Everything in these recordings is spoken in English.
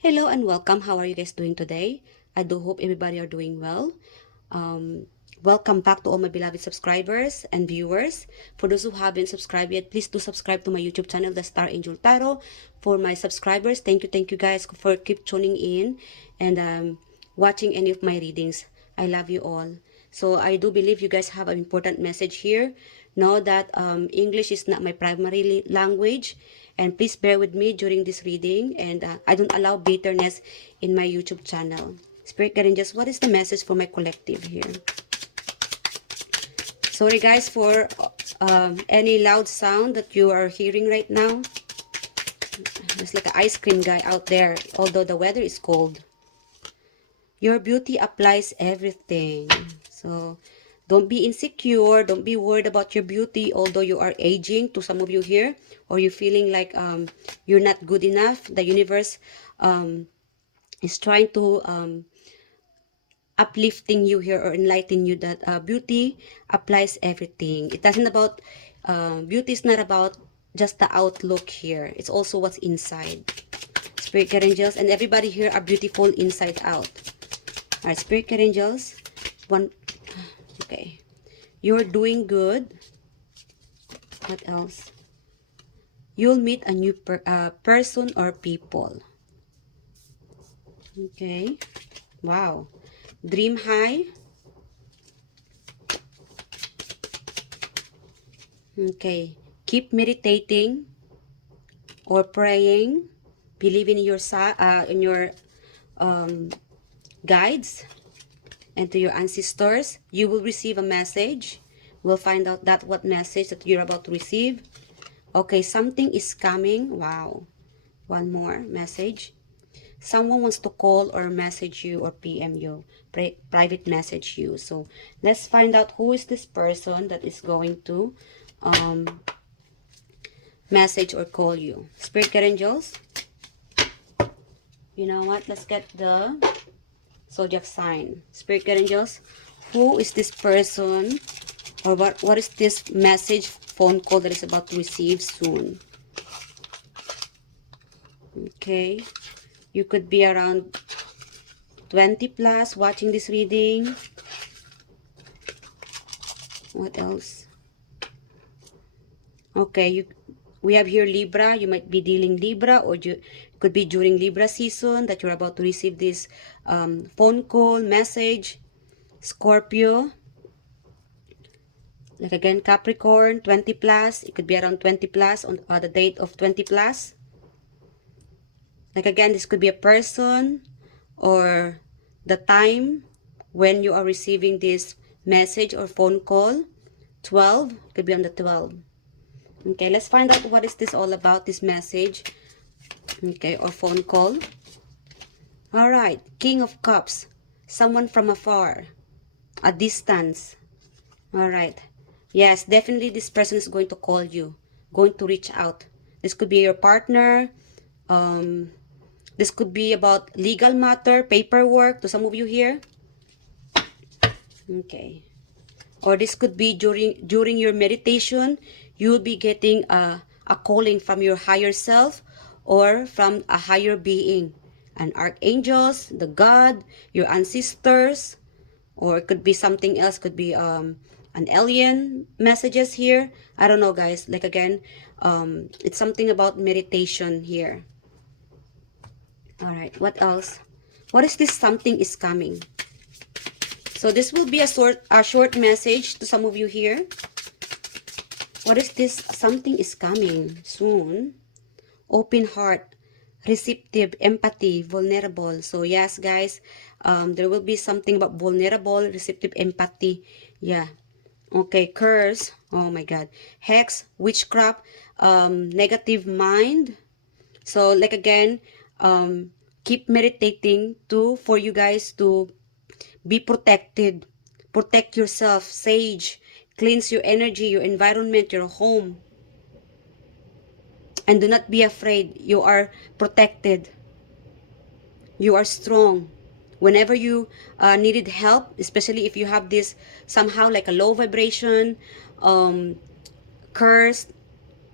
Hello and welcome. How are you guys doing today? I do hope everybody are doing well. Um, Welcome back to all my beloved subscribers and viewers. For those who haven't subscribed yet, please do subscribe to my YouTube channel, The Star Angel Tarot. For my subscribers, thank you guys for keep tuning in and watching any of my readings. I love you all. So I do believe you guys have an important message here. Know that English is not my primary language, and please bear with me during this reading. And I don't allow bitterness in my YouTube channel. Spirit guardian, just what is the message for my collective here? Sorry guys for any loud sound that you are hearing right now. There's like an ice cream guy out there, although the weather is cold. Your beauty applies everything. So don't be insecure. Don't be worried about your beauty, although you are aging to some of you here, or you're feeling like you're not good enough. The universe is trying to uplifting you here or enlighten you that beauty applies everything. It doesn't about beauty is not about just the outlook here. It's also what's inside. Spirit guardian angels and everybody here are beautiful inside out. All right, spirit guardian angels. One. Okay, you're doing good. What else? You'll meet a new person or people. Okay. Wow. Dream high. Okay. Keep meditating or praying. Believe in your guides and to your ancestors. You will receive a message. We'll find out that what message that you're about to receive. Okay, something is coming. Wow. One more message. Someone wants to call or message you or PM you, private message you. So let's find out who is this person that is going to message or call you. Spirit guardian angels. You know what? Let's get the zodiac sign. Spirit guardian angels. Who is this person or what is this message phone call that is about to receive soon? Okay. You could be around 20 plus watching this reading. What else? Okay, we have here Libra. You might be dealing Libra, or you could be during Libra season that you're about to receive this phone call, message. Scorpio. Like again, Capricorn, 20 plus. It could be around 20 plus on the date of 20 plus. Like again, this could be a person or the time when you are receiving this message or phone call. 12, it could be on the 12. Okay, let's find out what is this all about, this message. Okay, or phone call. All right, King of Cups. Someone from afar. A distance. All right. Yes, definitely this person is going to call you. Going to reach out. This could be your partner. This could be about legal matter, paperwork to some of you here. Okay. Or this could be during your meditation. You'll be getting a calling from your higher self or from a higher being. An archangels, the God, your ancestors, or it could be something else. Could be an alien messages here. I don't know, guys. Like again, it's something about meditation here. All right, what else? What is this something is coming? So this will be a short message to some of you here. What is this something is coming soon? Open heart, receptive, empathy, vulnerable. So yes, guys, there will be something about vulnerable, receptive, empathy. Yeah. Okay, curse. Oh my God. Hex, witchcraft, negative mind. So like again, keep meditating for you guys to be protected. Protect yourself. Sage. Cleanse your energy, your environment, your home. And do not be afraid. You are protected. You are strong. Whenever you needed help, especially if you have this somehow like a low vibration, curse,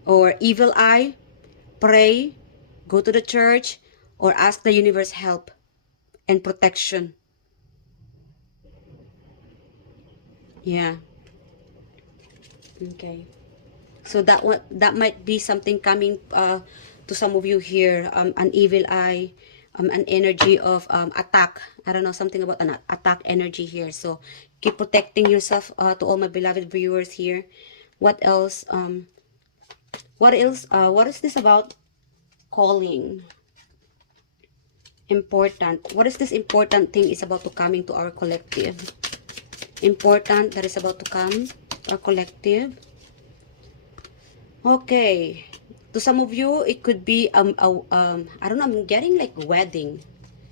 or evil eye, pray, go to the church, or ask the universe help and protection. Yeah. Okay. So that might be something coming to some of you here, an evil eye, an energy of attack. I don't know, something about an attack energy here. So keep protecting yourself, to all my beloved viewers here. What else? What else? What is this about calling? Important. What is this important thing is about to coming to our collective? Important that is about to come to our collective. Okay. To some of you, it could be I don't know, I'm getting like wedding.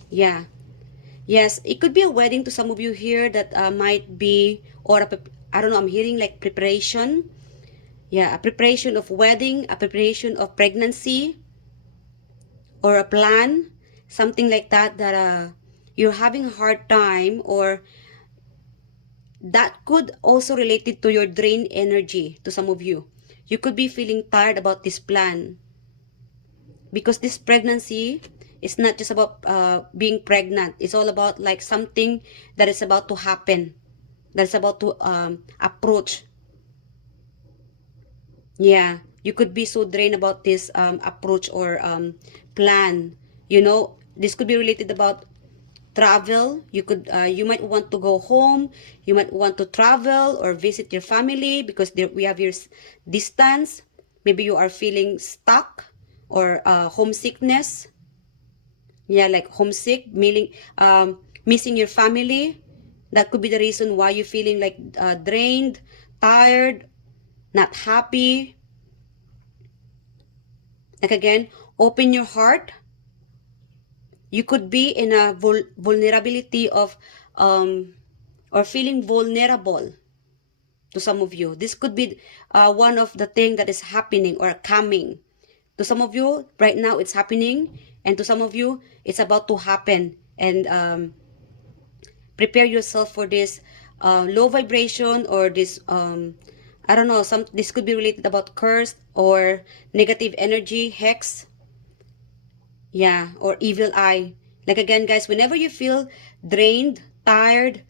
Yeah. Yes, it could be a wedding to some of you here that might be, or I don't know, I'm hearing like preparation. Yeah, a preparation of wedding, a preparation of pregnancy, or a plan, something like that, that you're having a hard time, or that could also relate it to your drained energy to some of you. You could be feeling tired about this plan, because this pregnancy is not just about being pregnant. It's all about like something that is about to happen, that's about to approach. Yeah, you could be so drained about this approach or plan. You know, this could be related about travel. You might want to go home, you might want to travel or visit your family, because there, we have your distance. Maybe you are feeling stuck, or homesickness. Yeah, like homesick, meaning missing your family. That could be the reason why you're feeling like drained, tired, not happy. Like again, open your heart. You could be in a vulnerability of or feeling vulnerable to some of you. This could be one of the thing that is happening or coming. To some of you, right now it's happening, and to some of you, it's about to happen. And prepare yourself for this low vibration, or this I don't know, some this could be related about curse or negative energy, hex, yeah, or evil eye. Like again, guys, whenever you feel drained, tired,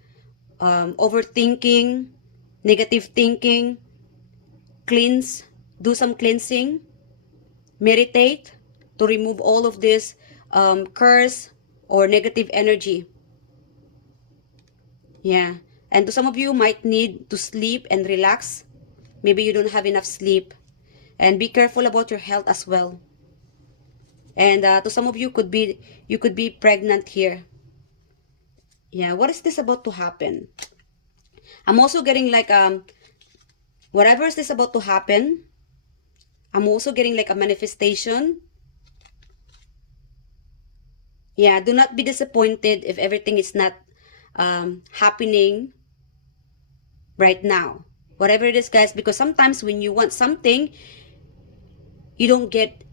overthinking, negative thinking, cleanse, do some cleansing, meditate to remove all of this curse or negative energy. Yeah. And to some of you might need to sleep and relax. Maybe you don't have enough sleep. And be careful about your health as well. And to some of you you could be pregnant here. Yeah, what is this about to happen? I'm also getting like whatever is this about to happen. I'm also getting like a manifestation. Yeah, do not be disappointed if everything is not happening right now. Whatever it is, guys, because sometimes when you want something, you don't get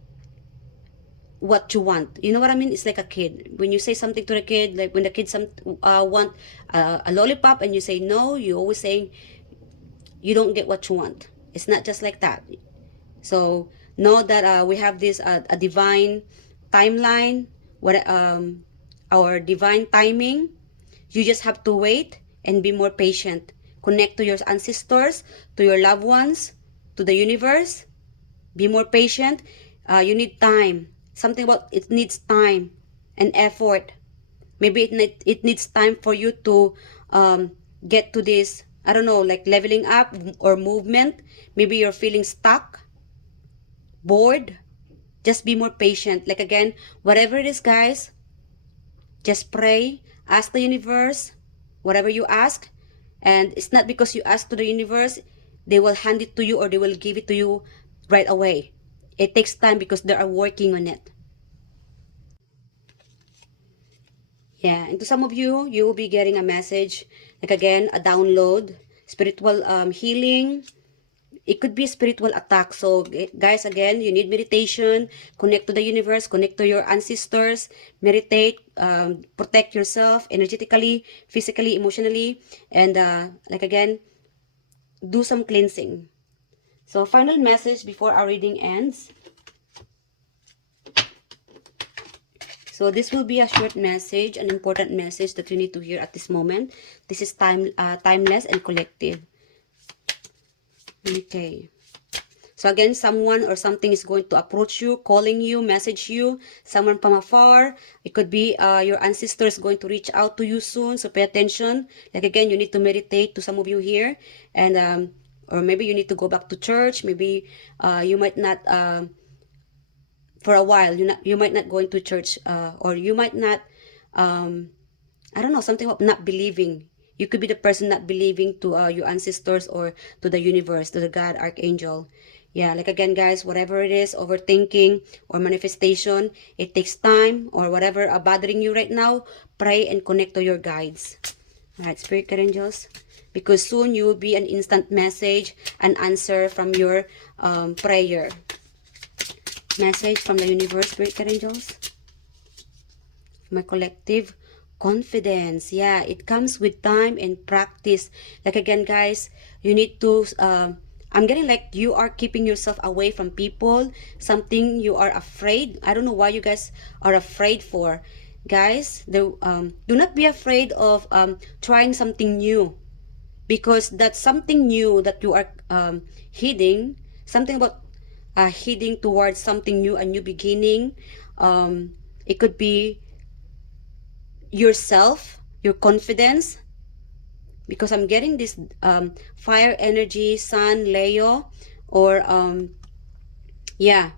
what you want. You know what I mean? It's like a kid. When you say something to the kid, like when the kids want a lollipop and you say no, you always saying you don't get what you want. It's not just like that. So know that we have this a divine timeline, what our divine timing. You just have to wait and be more patient. Connect to your ancestors, to your loved ones, to the universe. Be more patient. You need time. Something about it needs time and effort. Maybe it needs time for you to get to this, I don't know, like leveling up or movement. Maybe you're feeling stuck, bored. Just be more patient. Like again, whatever it is, guys, just pray, ask the universe, whatever you ask. And it's not because you ask to the universe, they will hand it to you or they will give it to you right away. It takes time because they are working on it. Yeah, and to some of you, you will be getting a message, like again, a download, spiritual healing. It could be a spiritual attack. So, guys, again, you need meditation, connect to the universe, connect to your ancestors, meditate, protect yourself energetically, physically, emotionally, and like again, do some cleansing. So, final message before our reading ends. So this will be a short message, an important message that you need to hear at this moment. This is timeless and collective. Okay. So again, someone or something is going to approach you, calling you, message you, someone from afar. It could be your ancestor is going to reach out to you soon, so pay attention. Like again, you need to meditate to some of you here. And or maybe you need to go back to church. Maybe you might not, for a while, you might not going to church, or you might not, I don't know, something about not believing. You could be the person not believing to your ancestors or to the universe, to the God, Archangel. Yeah, like again, guys, whatever it is, overthinking or manifestation, it takes time, or whatever are bothering you right now, pray and connect to your guides. All right, Spirit Guide Angels, because soon you will be an instant message, an answer from your prayer. Message from the universe, Spirit Guide Angels. My collective confidence. Yeah, it comes with time and practice. Like again, guys, you need to I'm getting like you are keeping yourself away from people, something you are afraid. I don't know why you guys are afraid for. Guys, do not be afraid of trying something new, because that's something new that you are heading, something about heading towards something new, a new beginning. It could be yourself, your confidence, because I'm getting this fire energy, Sun, Leo, or yeah,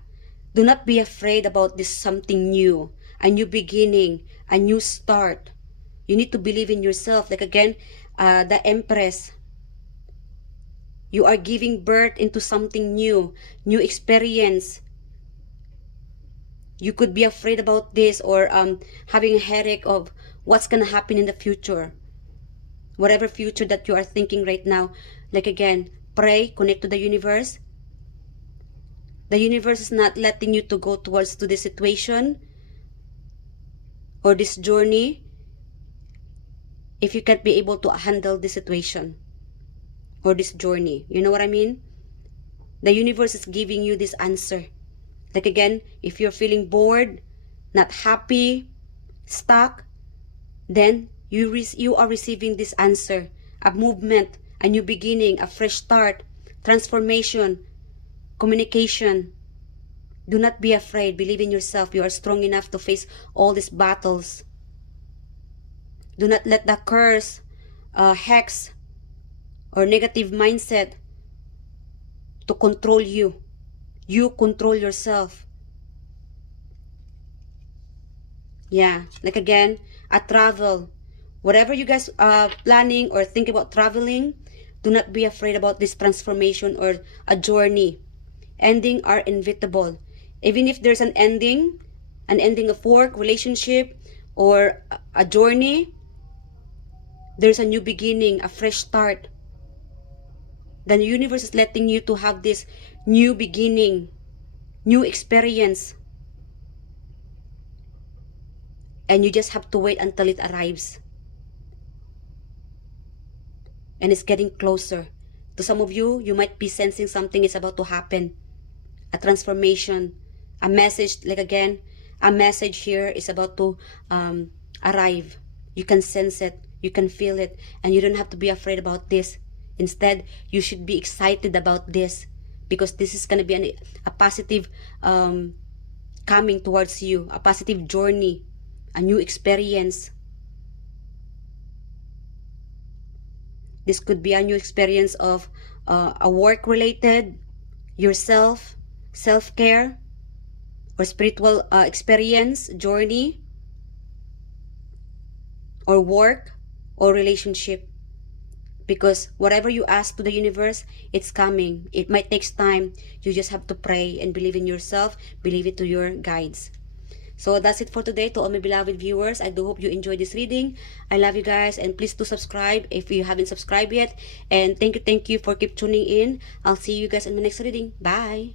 do not be afraid about this something new, a new beginning, a new start. You need to believe in yourself. Like again, the Empress, you are giving birth into something new, new experience. You could be afraid about this, or having a headache of what's gonna happen in the future. Whatever future that you are thinking right now, like again, pray, connect to the universe. The universe is not letting you to go towards to this situation or this journey if you can't be able to handle this situation or this journey. You know what I mean? The universe is giving you this answer. Like again, if you're feeling bored, not happy, stuck, then you are receiving this answer, a movement, a new beginning, a fresh start, transformation, communication. Do not be afraid. Believe in yourself. You are strong enough to face all these battles. Do not let the curse, hex, or negative mindset to control you. You control yourself. Yeah, like again, a travel. Whatever you guys are planning or think about traveling, do not be afraid about this transformation or a journey. Ending are inevitable. Even if there's an ending of work, relationship, or a journey, there's a new beginning, a fresh start. The universe is letting you to have this new beginning, new experience. And you just have to wait until it arrives. And it's getting closer. To some of you, you might be sensing something is about to happen. A transformation, a message, like again, a message here is about to arrive. You can sense it, you can feel it, and you don't have to be afraid about this. Instead, you should be excited about this, because this is going to be a positive coming towards you, a positive journey, a new experience. This could be a new experience of a work-related, yourself, self-care, or spiritual experience, journey, or work, or relationship. Because whatever you ask to the universe, it's coming. It might take time. You just have to pray and believe in yourself. Believe it to your guides. So that's it for today. To all my beloved viewers, I do hope you enjoyed this reading. I love you guys, and please do subscribe if you haven't subscribed yet. And thank you for keep tuning in. I'll see you guys in my next reading. Bye!